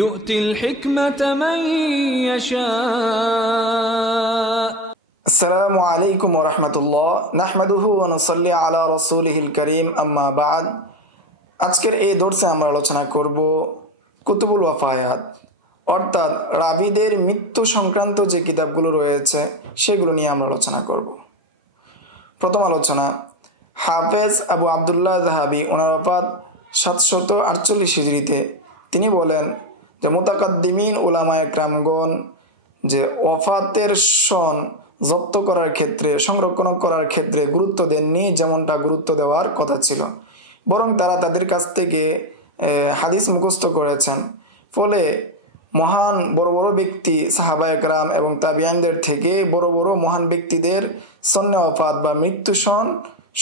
يؤتي الحكمة من يشاء আসসালামু আলাইকুম ওয়া রাহমাতুল্লাহ নাহমাদুহু ওয়া নুসাল্লি আলা রাসূলিহিল কারীম আম্মা বা'দ। আজকের এই দর্সে আমরা আলোচনা করব কুতুবুল ওয়াফায়াত, অর্থাৎ রাবীদের মৃত্যু সংক্রান্ত যে কিতাবগুলো রয়েছে সেগুলো নিয়ে আমরা আলোচনা করব। প্রথম আলোচনা, হাফেজ আবু আবদুল্লাহ যাহাবী ওনার ওফাত 748 হিজরিতে। তিনি বলেন যে মুতাকাদ্দিমিন উলামায়ে কেরামগণ যে ওফাতের সন জব্দ করার ক্ষেত্রে, সংরক্ষণ করার ক্ষেত্রে গুরুত্ব দেননি যেমনটা গুরুত্ব দেওয়ার কথা ছিল, বরং তারা তাদের কাছ থেকে হাদিস মুখস্থ করেছেন। ফলে মহান বড় বড় ব্যক্তি সাহাবায়ে কেরাম এবং তাবিঈনদের থেকে বড় বড় মহান ব্যক্তিদের সন্নে ওফাত বা মৃত্যু সন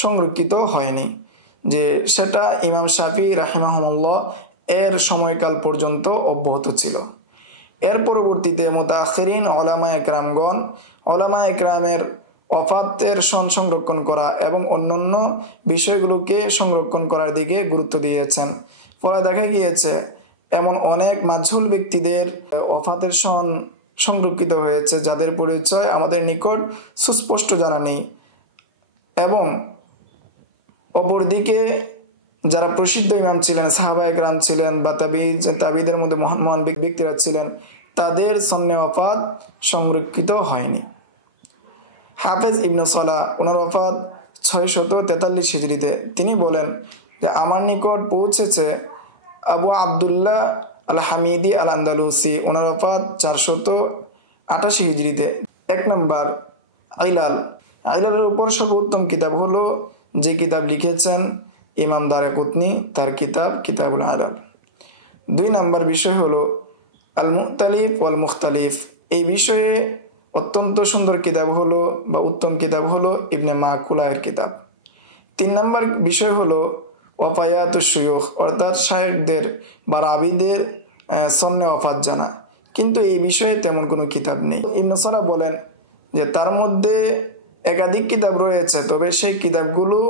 সংরক্ষিত হয়নি, যে সেটা ইমাম শাফি রাহিমাহুল্লাহ এর সময়কাল পর্যন্ত অব্যাহত ছিল। এর পরবর্তীতে মুতাআখিরিন উলামায়ে কেরামগণ উলামায়ে কেরামের ওফাতের সন সংরক্ষণ করা এবং অন্যান্য বিষয়গুলোকে সংরক্ষণ করার দিকে গুরুত্ব দিয়েছেন। ফলে দেখা গিয়েছে এমন অনেক মাঝহুল ব্যক্তিদের ওফাতের সন সংরক্ষিত হয়েছে যাদের পরিচয় আমাদের নিকট সুস্পষ্ট জানা নেই, এবং অপরদিকে যারা প্রসিদ্ধ ইমাম ছিলেন, সাহাবায়ে কেরাম ছিলেন বা তাবিঈদের মধ্যে মহান মহান ব্যক্তিরা ছিলেন, তাদের সন্নে ওফাত সংরক্ষিত হয়নি। হাফেজ ইবনে সালাহ ওনার ওফাত 643 হিজরিতে। তিনি বলেন যে আমার নিকট পৌঁছেছে আবু আবদুল্লাহ আল হামিদি আল আন্দালুসি ওনার ওফাত 488 হিজরিতে। 1 নম্বর, আইলালের উপর সর্বোত্তম কিতাব হলো যে কিতাব লিখেছেন ইমাম দারাকুতনি, তার কিতাব কিতাবুল আইলাল। 2 নম্বর বিষয় হলো আল মুখতালিফ ওয়াল মুখতালিফ। এই বিষয়ে অত্যন্ত সুন্দর কিতাব হলো বা উত্তম কিতাব হলো ইবনে মাকুলায়ের কিতাব। 3 নম্বর বিষয় হলো ওয়াফায়াতুশ শুয়ুখ, অর্থাৎ শায়েখদের বা রাবীদের সন্নে ওফাত জানা, কিন্তু এই বিষয়ে তেমন কোনো কিতাব নেই। ইবনে সালাহ বলেন যে তার মধ্যে একাধিক কিতাব রয়েছে, তবে সেই কিতাবগুলো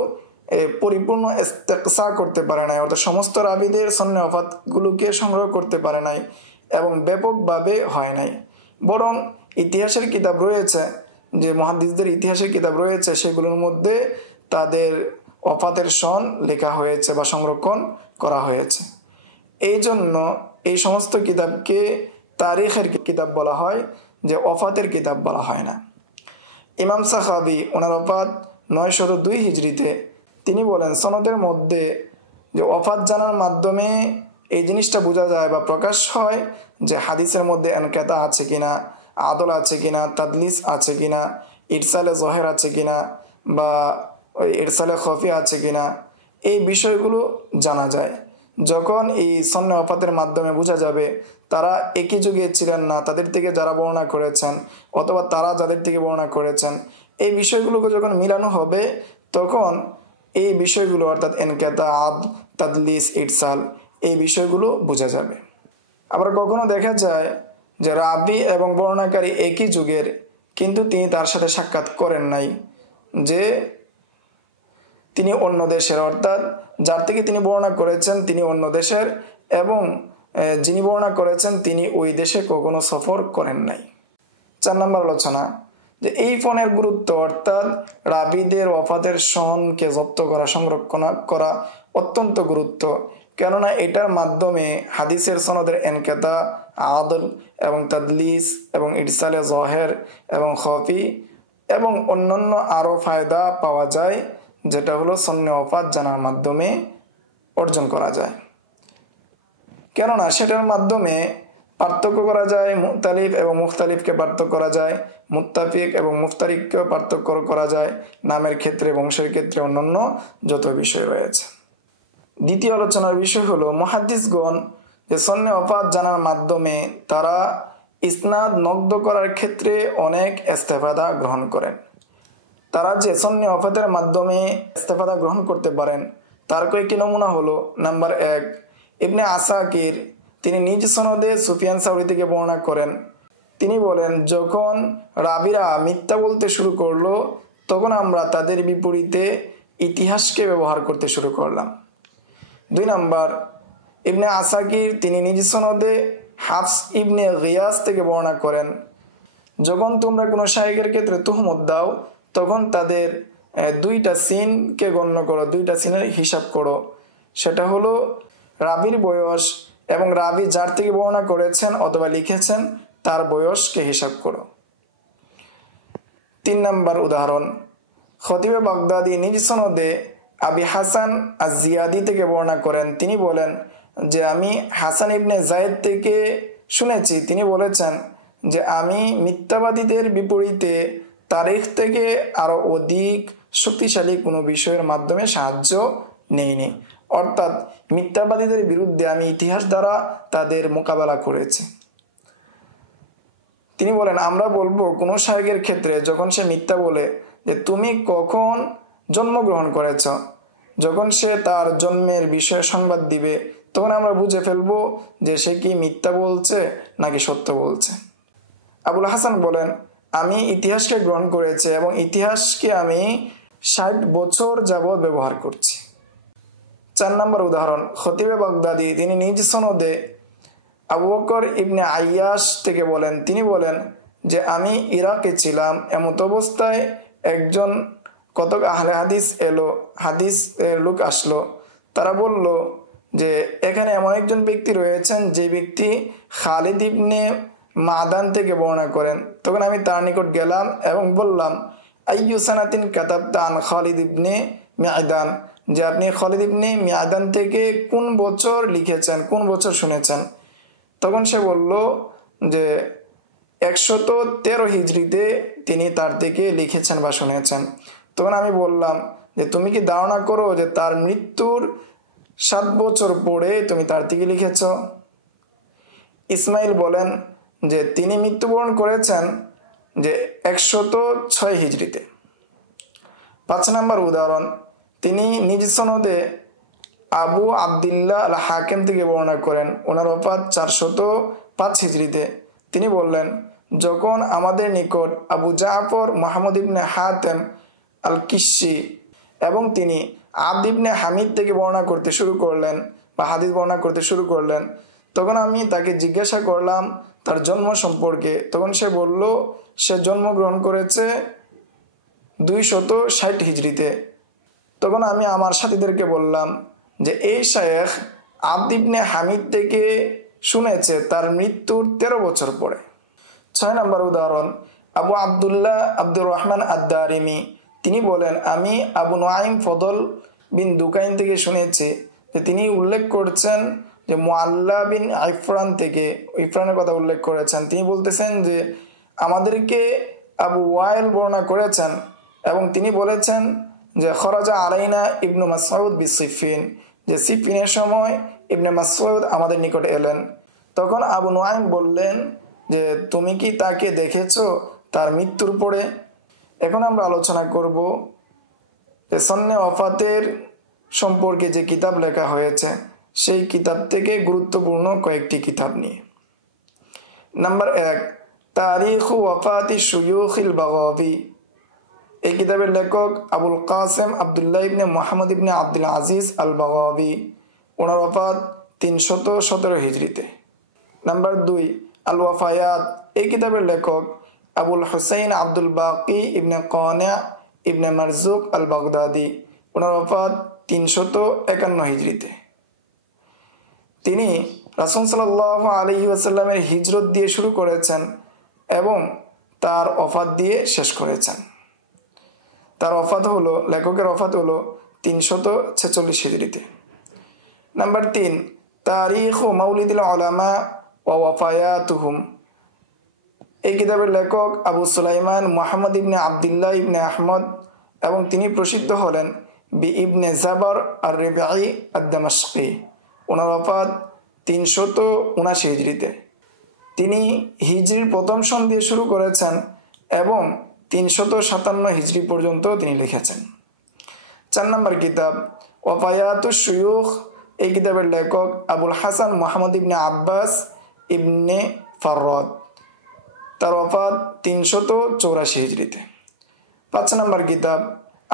পরিপূর্ণ ইস্তেকসা করতে পারে নাই, অর্থাৎ সমস্ত রাবীদের সন্নে ওফাতগুলোকে সংগ্রহ করতে পারে নাই এবং ব্যাপকভাবে হয় নাই। বরং ইতিহাসের কিতাব রয়েছে, যে মুহাদ্দিসদের ইতিহাসের কিতাব রয়েছে, সেগুলোর মধ্যে তাদের ওফাতের সন লেখা হয়েছে বা সংরক্ষণ করা হয়েছে। এই জন্য এই সমস্ত কিতাবকে তারিখের কিতাব বলা হয়, যে ওফাতের কিতাব বলা হয় না। ইমাম সাখাবী ওনার ওফাত 902 হিজরিতে। তিনি বলেন সনদের মধ্যে যে ওফাত জানার মাধ্যমে এই জিনিসটা বোঝা যায় বা প্রকাশ হয় যে হাদিসের মধ্যে ইনকিতা আছে কিনা, আদল আছে কিনা, তাদলিস আছে কিনা, ইরসালে জহের আছে কিনা বা ইরসালে খফি আছে কিনা, এই বিষয়গুলো জানা যায়। যখন এই সন্নে ওফাতের মাধ্যমে বোঝা যাবে তারা একই যুগে ছিলেন না, তাদের থেকে যারা বর্ণনা করেছেন অথবা তারা যাদের থেকে বর্ণনা করেছেন, এই বিষয়গুলোকে যখন মিলানো হবে তখন এই বিষয়গুলো অর্থাৎ ইনকিতা, আদ, তাদলিস, ইরসাল, এই বিষয়গুলো বোঝা যাবে। আবার কখনো দেখা যায় যে রাবী এবং বর্ণনাকারী একই যুগের, কিন্তু তিনি তার সাথে সাক্ষাৎ করেন নাই, যে তিনি অন্য দেশের, অর্থাৎ যার থেকে তিনি বর্ণনা করেছেন তিনি অন্য দেশের এবং যিনি বর্ণনা করেছেন তিনি ওই দেশে কখনো সফর করেন নাই। 4 নম্বর আলোচনা, যে এই ফোনের গুরুত্ব, অর্থাৎ রাবীদের ওফাতের সনকে জব্দ করা, সংরক্ষণ করা অত্যন্ত গুরুত্ব, কেননা এটার মাধ্যমে হাদিসের সনদের ইনকিতা, আদল এবং তাদলিস এবং ইরসালে জহের এবং খফি এবং অন্যান্য আরও ফায়দা পাওয়া যায়, যেটা হলো সন্নে ওফাত জানার মাধ্যমে অর্জন করা যায়। কেননা সেটার মাধ্যমে পার্থক্য করা যায়, মুখতালিফ এবং মুখতালিফকে পার্থক্য করা যায়, মুত্তাফিক এবং মুফতারিককেও পার্থক্য করা যায়, নামের ক্ষেত্রে, বংশের ক্ষেত্রে, অন্যান্য যত বিষয় রয়েছে। দ্বিতীয় আলোচনার বিষয় হলো মুহাদ্দিসগণ যে সন্নে ওফাত জানার মাধ্যমে তারা ইসনাদ নকদ করার ক্ষেত্রে অনেক ইস্তেফাদা গ্রহণ করেন। তারা যে সন্নে ওফাতের মাধ্যমে ইস্তেফাদা গ্রহণ করতে পারেন তার কয়েকটি নমুনা হলো, নাম্বার 1, ইবনে আসাকির, তিনি নিজ সনদে সুফিয়ান সাউরি থেকে বর্ণনা করেন। তিনি বলেন যখন রাবীরা মিথ্যা বলতে শুরু করলো তখন আমরা তাদের বিপরীতে ইতিহাসকে ব্যবহার করতে শুরু করলাম। 2 নম্বর, ইবনে আসাকির তিনি নিজ সনদে হাফস ইবনে গিয়াস থেকে বর্ণনা করেন, যখন তোমরা কোনো শায়েখের ক্ষেত্রে তুহমত দাও তখন তাদের দুইটা সিনকে গণ্য করো, দুইটা সিনের হিসাব করো। সেটা হলো রাবির বয়স এবং রাবি যার থেকে বর্ণনা করেছেন অথবা লিখেছেন তার বয়সকে হিসাব করো। 3 নম্বর উদাহরণ, খতিবে বাগদাদি নিজ সনদে আবি হাসান আজ-জিয়াদি থেকে বর্ণনা করেন। তিনি বলেন যে আমি হাসান ইবনে যায়েদ থেকে শুনেছি, তিনি বলেছেন যে আমি মিথ্যাবাদীদের বিপরীতে তারিখ থেকে আরো অধিক শক্তিশালী কোনো বিষয়ের মাধ্যমে সাহায্য নেইনি, অর্থাৎ মিথ্যাবাদীদের বিরুদ্ধে আমি ইতিহাস দ্বারা তাদের মোকাবেলা করেছি। তিনি বলেন আমরা বলবো কোনো শায়েখের ক্ষেত্রে যখন সে মিথ্যা বলে যে তুমি কখন জন্মগ্রহণ করেছ, যখন সে তার জন্মের বিষয়ে সংবাদ দিবে তখন আমরা বুঝে ফেলবো যে সে কি মিথ্যা বলছে নাকি সত্য বলছে। আবুল হাসান বলেন আমি ইতিহাসকে গ্রহণ করেছি এবং ইতিহাসকে আমি 60 বছর যাবৎ ব্যবহার করছি। 4 নম্বর উদাহরণ, খতিবে বাগদাদি তিনি নিজ সনদে আবু বকর ইবনে আইয়াশ থেকে বলেন, তিনি বলেন যে আমি ইরাকে ছিলাম, এমত অবস্থায় একজন কতক আহলে হাদিস এলো, হাদিস লোক আসলো, তারা বলল যে এখানে এমন একজন ব্যক্তি রয়েছেন যে ব্যক্তি খালিদ ইবনে মাদান থেকে বর্ণনা করেন। তখন আমি তার নিকট গেলাম এবং বললাম আইয়ু সানাতিন কাতাবতা আন খালিদ ইবনে মিয়াদান, যে আপনি খালিদ ইবনে মিয়াদান থেকে কোন বছর লিখেছেন, কোন বছর শুনেছেন। তখন সে বলল যে 113 হিজরিতে তিনি তার থেকে লিখেছেন বা শুনেছেন। তখন আমি বললাম যে তুমি কি ধারণা করো যে তার মৃত্যুর 7 বছর পরে তুমি তার থেকে লিখেছ? ইসমাইল বলেন যে তিনি মৃত্যুবরণ করেছেন যে 106 হিজরিতে। 5 নম্বর উদাহরণ, তিনি নিজ সনদে আবু আবদুল্লাহ আল হাকিম থেকে বর্ণনা করেন, ওনার ওফাত 405 হিজরিতে। তিনি বললেন যখন আমাদের নিকট আবু জাফর মুহাম্মদ ইবনে হাতেম আল কিশি এবং তিনি আবদ ইবনে হামিদ থেকে বর্ণনা করতে শুরু করলেন বা হাদিস বর্ণনা করতে শুরু করলেন, তখন আমি তাকে জিজ্ঞাসা করলাম তার জন্ম সম্পর্কে। তখন সে বলল সে জন্মগ্রহণ করেছে 260 হিজরিতে। তখন আমি আমার সাথীদেরকে বললাম যে এই শায়েখ আবদ ইবনে হামিদ থেকে শুনেছে তার মৃত্যুর 13 বছর পরে। 6 নম্বর উদাহরণ, আবু আবদুল্লাহ আব্দুর রহমান আদ-দারিমি তিনি বলেন আমি আবু নুআইম ফদল বিন দুকাইন থেকে শুনেছি যে তিনি উল্লেখ করছেন যে মুআল্লা বিন ইফরান থেকে, ইফরানের কথা উল্লেখ করেছেন। তিনি বলতেছেন যে আমাদেরকে আবু ওয়াইল বর্ণনা করেছেন এবং তিনি বলেছেন যে খরাজা আলাইনা ইবনু মাসউদ বিসিফিন, যে সিফিনের সময় ইবনে মাসউদ আমাদের নিকটে এলেন। তখন আবু নুআইম বললেন যে তুমি কি তাকে দেখেছো তার মৃত্যুর পরে? এখন আমরা আলোচনা করব যে সন্নে ওয়াফাতের সম্পর্কে যে কিতাব লেখা হয়েছে সেই কিতাব থেকে গুরুত্বপূর্ণ কয়েকটি কিতাব নিয়ে। নাম্বার 1, তারিখ ওয়াফাতি শুয়ুখিল বাগাবি। এই কিতাবের লেখক আবুল কাসেম আবদুল্লাহ ইবনে মুহাম্মদ ইবনে আব্দুল আজিজ আল বাগাবি, ওনার ওয়াফাত 317 হিজরিতে। নাম্বার 2, আল ওয়াফায়াত। এই কিতাবের লেখক আবুল হুসাইন আব্দুল বাকি ইবনে কানা ইবনে মারজুক আল বাগদাদি, ওনার ওয়াফাত 351 হিজরিতে। তিনি রাসূল সাল্লাল্লাহু আলাইহি ওয়াসাল্লামের হিজরত দিয়ে শুরু করেছেন এবং তার ওফাত দিয়ে শেষ করেছেন। তার ওফাত হলো, লেখকের ওফাত হলো 346 হিজরিতে। নাম্বার 3, তারিখ মাউলিদুল উলামা ওয়া ওয়াফায়াতুহুম। এই কিতাবের লেখক আবু সুলাইমান মুহাম্মদ ইবনে আবদুল্লাহ ইবনে আহমদ এবং তিনি প্রসিদ্ধ হলেন বি ইবনে জাবার আর রিবাই আদ-দামাশকি, ওনার ওফাত 379 হিজরিতে। তিনি হিজরির প্রথম সন দিয়ে শুরু করেছেন এবং 357 হিজরি পর্যন্ত তিনি লিখেছেন। 4 নম্বর কিতাব ওয়াফায়াতুশ শুয়ুখ। এই কিতাবের লেখক আবুল হাসান মুহাম্মদ ইবনে আব্বাস ইবনে ফাররাদ, তার ওয়াফাত 384 হিজরিতে। 5 নম্বর কিতাব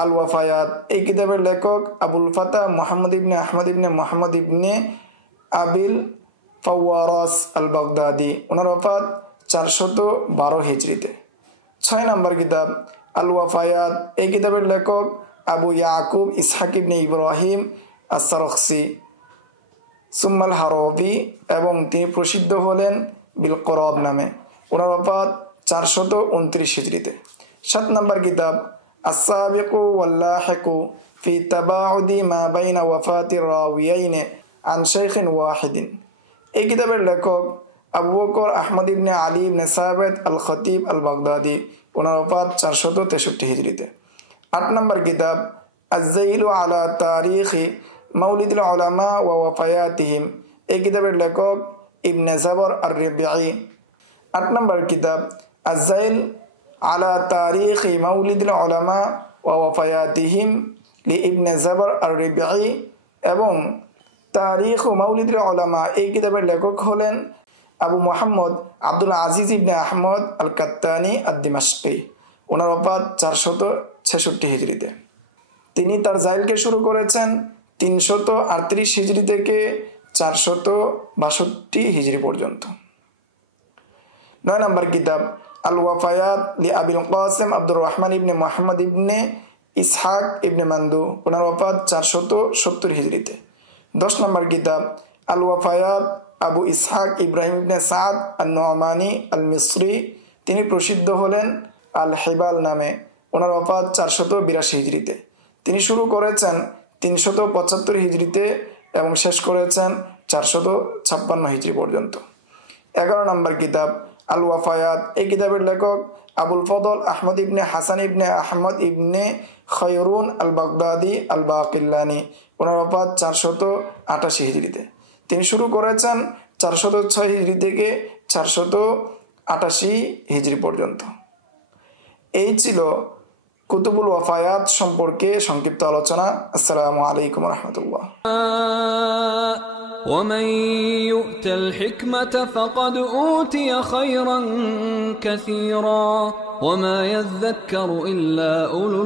আল ওয়াফায়াত। এই কিতাবের লেখক আবুল ফাতা মুহাম্মদ ইবনে আহমদ ইবনে মুহাম্মদ ইবনে আবিল ফাওয়ারাস আল বাগদাদি, ওনার ওফাত 412 হিজরিতে। 6 নম্বর কিতাব আল ওয়াফায়াত, এই কিতাবের লেখক আবু ইয়াকুব ইসহাক ইবনে ইব্রাহিম আস-সারখসি সুম্মাল হারবি, এবং তিনি প্রসিদ্ধ হলেন বিল করব নামে, ওনার ওফাত 429 হিজরিতে। 7 নম্বর কিতাব আস-সাবিকু ওয়াল লাহিকু ফি তাবাউদি মা বাইনা ওয়াফাতির রাওয়ায়াইন আন শাইখিন ওয়াহিদিন, এই কিতাবের লেখক আবু বকর আহমদ ইবনে আলী ইবনে সাবেত আল খতিব আল বাগদাদি, ওনার ওফাত 463 হিজরিতে। 8 নম্বর কিতাব আজ-যাইলু আলা তারিখি মাউলিদুল উলামা ওয়া ওয়াফায়াতিহিম, এই কিতাবের লেখক ইবনে জাবর আর-রিবিঈ। 8 নম্বর কিতাব আজ-যাইল আলা তারিখি মাউলিদুল উলামা ওয়া ওয়াফায়াতিহিম লি ইবনে জাবর আর-রিবিঈ, এবং তারিখ ও মাউলিদুল উলামা, এই কিতাবের লেখক হলেন আবু মুহাম্মদ আব্দুল আজিজ ইবনে আহমদ আল কাত্তানি আদ-দিমাশকি, ওনার ওফাত 466 হিজরিতে। তিনি তার জাইলকে শুরু করেছেন 338 হিজরি থেকে 462 হিজরি পর্যন্ত। 9 নম্বর কিতাব আল ওয়াফায়াত লি আবিল কাসিম আব্দুর রহমান ইবনে মুহাম্মদ ইবনে ইসহাক ইবনে মান্দু, ওনার ওফাত 470 হিজরিতে। 10 নম্বর কিতাব আল ওয়াফায়াত আবু ইসহাক ইব্রাহিম ইবনে সাদ আন-নুমানি আল মিসরি, তিনি প্রসিদ্ধ হলেন আল হিবাল নামে, ওনার ওফাত 482 হিজরিতে। তিনি শুরু করেছেন 375 হিজরিতে এবং শেষ করেছেন 456 হিজরি পর্যন্ত। 11 নম্বর কিতাব আল ওয়াফায়াত, এই কিতাবের লেখক আবুল ফদল আহমদ ইবনে হাসান ইবনে আহমদ ইবনে খয়রুন আল বাগদাদি আল বাকিল্লানি, ওনার ওফাত 488 হিজরিতে। তিনি শুরু করেছেন 406 হিজরি থেকে 488 হিজরি পর্যন্ত। এই ছিল কুতুবুল ওয়াফায়াত সম্পর্কে সংক্ষিপ্ত আলোচনা। আসসালামু আলাইকুম ওয়া রাহমাতুল্লাহ। ومن يؤت الحكمة فقد أوتي خيرا كثيرا وما يذكر إلا أولو